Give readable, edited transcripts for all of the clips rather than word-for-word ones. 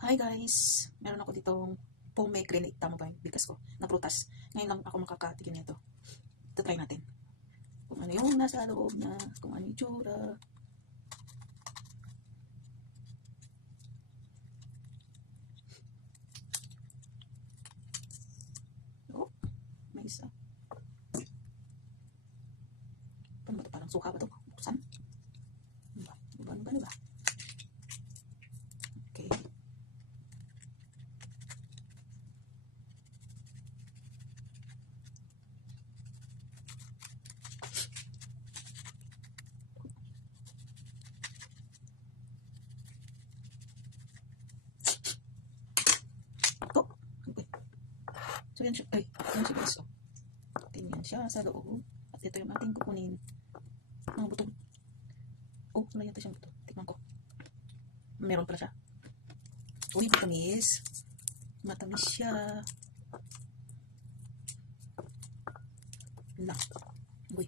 Hi guys! Meron ako ditong pomegranate, tama ba yung bigas ko, na prutas. Ngayon lang ako makakatikin nito. Ito try natin. Kung ano yung nasa loob na, kung ano yung tsura. Oh, may isa. Paano ba ito? Parang suka ba ito? Buksan? Ano ba? Okay. Oh, okay. So yan siya. Ay, yan siya guys. Ganyan siya sa loob. At ito yung ating kukunin. Mga buto. Oh, wala yata siyang buto. Tingnan ko. Meron pala siya. Uy, matamis. Matamis siya. Lang. Uy.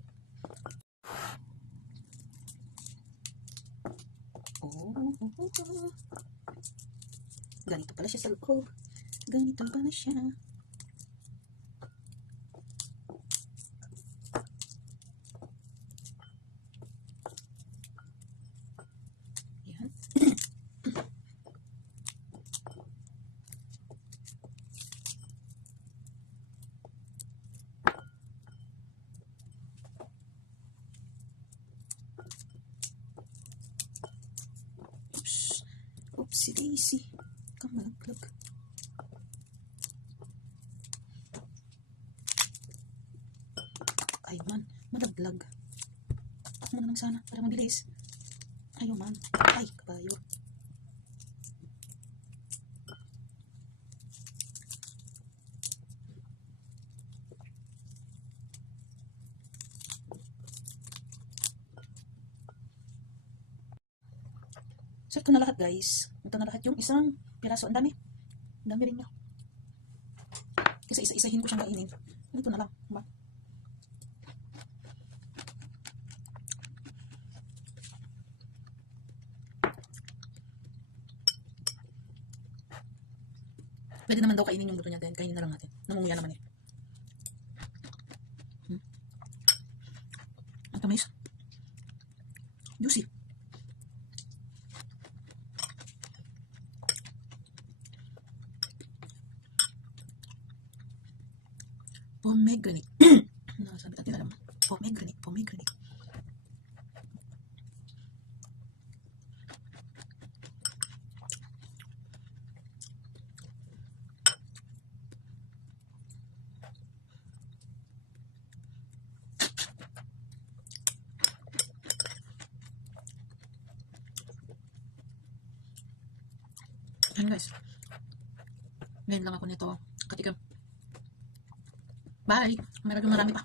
Oh. Ganito pala siya sa loob. Ganito pala siya. Yan. Oops. Oopsie daisy. Kamalaglag. Ay man, malaglag. Ako na lang sana para mabilis. Ayaw man. Ay, kabayo. So ito na lahat guys. Ito na lahat yung isang piraso. Ang dami. Ang dami rin niya. Kasi isa-isahin ko siyang kainin. Ito na lang. Diba? Pwede naman daw kainin yung luto niya. Then kainin na lang natin. Namunguya naman eh. Ang tamis. Juicy. Pomegranate. Sabi natin alam. Pomegranate. Yan guys. Ngayon lang ako nito katikam. Bye! Marami pa.